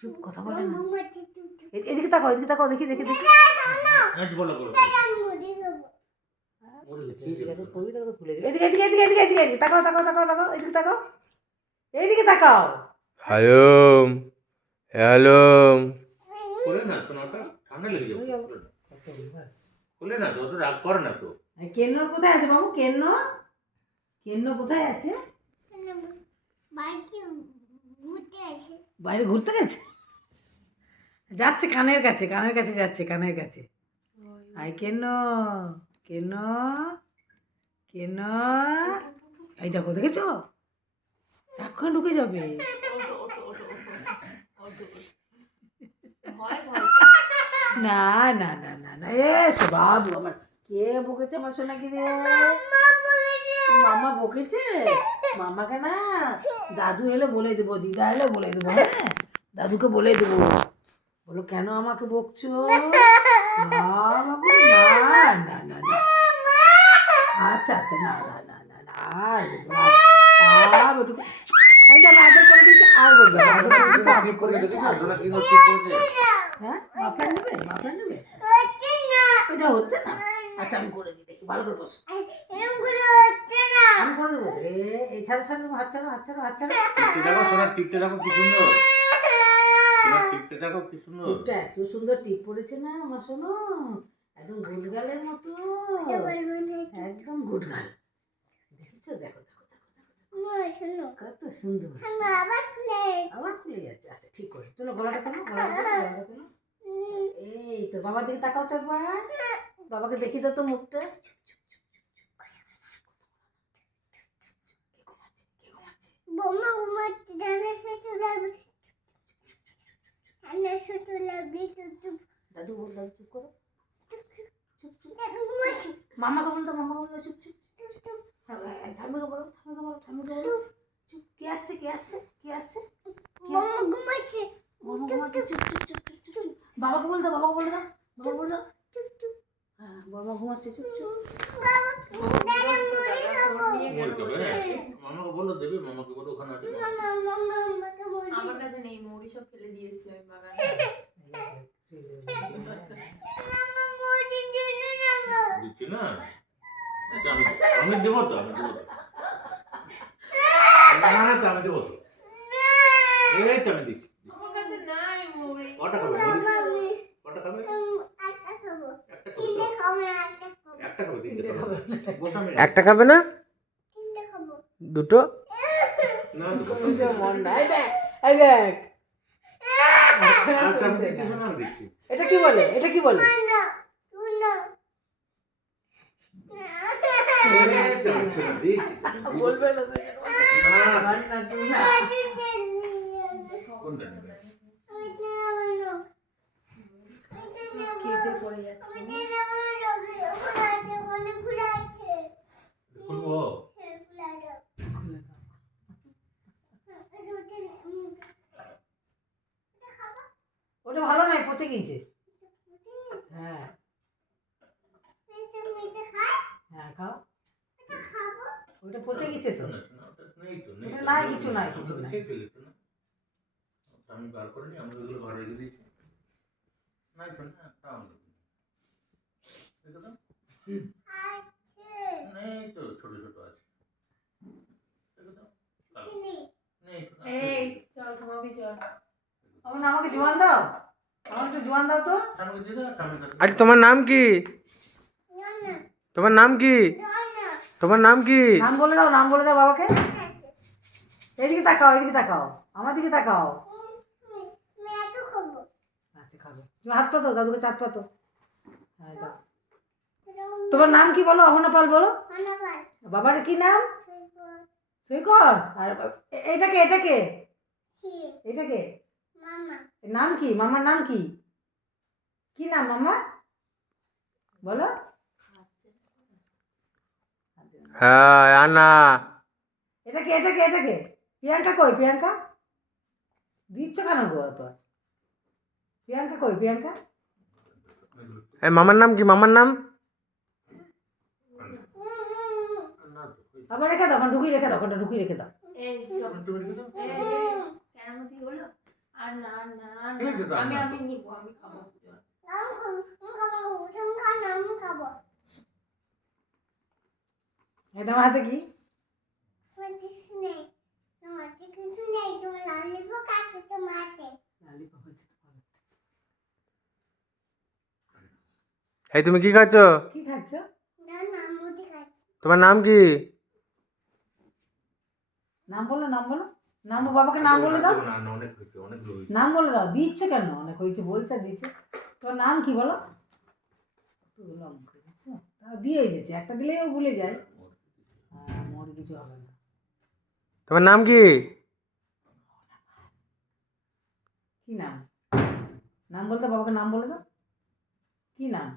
চুপ, কথা বলে না। এদিকে তাকাও, এদিকে তাকাও, দেখি দেখি দেখি। বলো বলো এদিকে এদিকে এদিকে এদিকে এদিকে এদিকে তাকাও তাকাও তাকাও তাকাও, এদিকে তাকাও, এইদিকে তাকাও। হালুম হালুম খুলে না তো, নটা ঠান্ডা লেগে যাবে। খুলে না তো, অত রাগ করে না তো। কেন্নর কোথায় আছে বাবু? কেন্ন, কেন্ন কোথায় আছে? বাইরে ঘুরতে গেছে, যাচ্ছে কানের কাছে, কানের কাছে যাচ্ছে, কানের কাছে। আই কেন্ন, কেন্ন, কেন্ন, এই দেখো, দেখেছো? এখন ঢুকে যাবে। না না না না না, এসে বাবু আমার, কে বকেছে আমার সোনাকে রে? মামা বকেছে? মামাকে না, দাদু এলে বলে দেবো, দিদা এলে বলে দেবো, হ্যাঁ দাদুকে বলে দেবো। বলো কেন আমাকে বকছো? না বাবু, না না না না, আচ্ছা আচ্ছা, না না না না না, আর বলবো না। এইটা আদর করে দিয়েছে, আর বলবো না, আদর করে দিয়েছে, আর বলবো না। হ্যাঁ, মাফলার নেবে, মাফলার নেবে, এটা হচ্ছে না। আচ্ছা আমি করে দিই, দেখি ভালো করে বসো, আমি করে দেবো। এই ছাড়ো ছাড়ো, হাত ছাড়ো, হাত ছাড়ো, হাত ছাড়ো। টিপতে দেখো সোনা, টিপতে দেখো কি সুন্দর। সোনা টিপতে দেখো কি সুন্দর। টিপটা এত সুন্দর টিপ পড়েছে না আমার শোনো, একদম গুডগালের মতো, একদম গুডগাল। দেখেছো? দেখো দেখো দেখো কত সুন্দর, আবার খুলে যাচ্ছে। আচ্ছা ঠিক করে চলো, গলাটা তোলো, গলাটা তোলো, গলাটা তোলো। এই তো, বাবার দিকে তাকাও তো একবার, বাবাকে দেখি দাও তো মুখটা। দাদু বল, দাদু চুপ করো, চুপ চুপ, মামাকে বলতো, মামাকে বলতো চুপ চুপ, ঠাম্মিকে বলো, ঠাম্মিকে বলো, ঠাম্মিকে বলো চুপ। কে আসছে, কে আসছে, কে আসছে? মামা ঘুমাচ্ছে, চুপ চুপ চুপ চুপ চুপ। বাবাকে বল দাও, বাবাকে বলে দাও, বাবা বলে দাও হ্যাঁ, বাবা ঘুমাচ্ছে, চুপ চুপ। মামাকে বলো দেবে, মামাকে বলো ওখানে আছে। আমার কাছে নেই, মৌরি সব ফেলে দিয়েছি আমি বাগানে। দিচ্ছি না, আচ্ছা আমি দেবো তো, আমি দেবো তো, না না তো আমি দেবো তো, এই তো আমি দিচ্ছি। আমার কাছে নাই মৌরি। কটা খাবে? কটা খাবে? একটা খাবে, তিনটে খাবে? একটা খাবে না, দুটো? না মন নাই, দেখ এই দেখ, আচ্ছা আমি দিচ্ছি, শোনো আমি দিচ্ছি। এটা কি বলে, এটা কি বলে? বলবে না, না তুই না। কোনটা নেবে? কেটে পড়ে যাচ্ছে। খুলবো? ওটা ভালো নয়, পচে গিয়েছে। হ্যাঁ হ্যাঁ, খাও, ওটা পচে গেছে তো, ওটা নাই, কিছু নাই, কিছু নাই। আমি বার করে নিই, আমরা ওগুলো ঘরে রেখে দিয়েছি। নাই শোন না, একটা আমরা দেখো তো, নেই তো, ছোট ছোট আছে, দেখো তো, নেই শোনা। এই চল ঘুমাবি চল। আমাকে জোয়ান দাও, আমাকে একটু জোয়ান দাও তো। ঠাম্মিকে দিয়ে দাও, ঠাম্মির কাছে। আচ্ছা তোমার নাম কি? তোমার নাম কি? তোমার নাম কি? নাম বলে দাও, নাম বলে দাও বাবাকে। এদিকে তাকাও, এদিকে তাকাও, আমার দিকে তাকাও। আচ্ছা খাবে, তুমি হাত পাতো, দাদুকে চাপ পাতো। হ্যাঁ দাও। তোমার নাম কি বলো? অহনা পাল বলো। বাবার কি নাম? সৈকত। আর এটাকে, এটাকে, এটাকে নাম কি? মামার নাম কি? কি নাম মামা বলো? হ্যাঁ আনা। এটাকে, এটাকে, এটাকে। প্রিয়াঙ্কা কই? প্রিয়াঙ্কা দিচ্ছ কেন গো তো? প্রিয়াঙ্কা কই? প্রিয়াঙ্কা মামার নাম কি? মামার নাম? আবার রেখে দাও, ঢুকিয়ে রেখে দাও, ঢুকিয়ে রেখে দাও। এই চল। কেন মতি হলো? আর আর না না না। ঠিক আছে তো, আর আমি না। আমি নিব, আমি খাবো। এই তোমার হাতে কি? ললিপপ হয়েছে তোমার। এই তুমি কি খাচ্ছ? কি খাচ্ছ? তোমার নাম কি? নাম বলো, নাম বলো, নাম বলো, বাবাকে নাম বলে দাও, না না, অনেক হয়েছে, অনেকগুলো হয়েছে। নাম বলে দাও। দিচ্ছে কেন? অনেক হয়েছে বলছে, দিচ্ছে। তোমার নাম কি বলো? কতগুলো অঙ্ক বুঝছো? তাও দিয়ে এসেছে, একটা দিলেও ভুলে যায়। হ্যাঁ, মোর কিছু হবে না। তোমার নাম কি? কি নাম? নাম বলতে, বাবাকে নাম বলে দাও। কি নাম?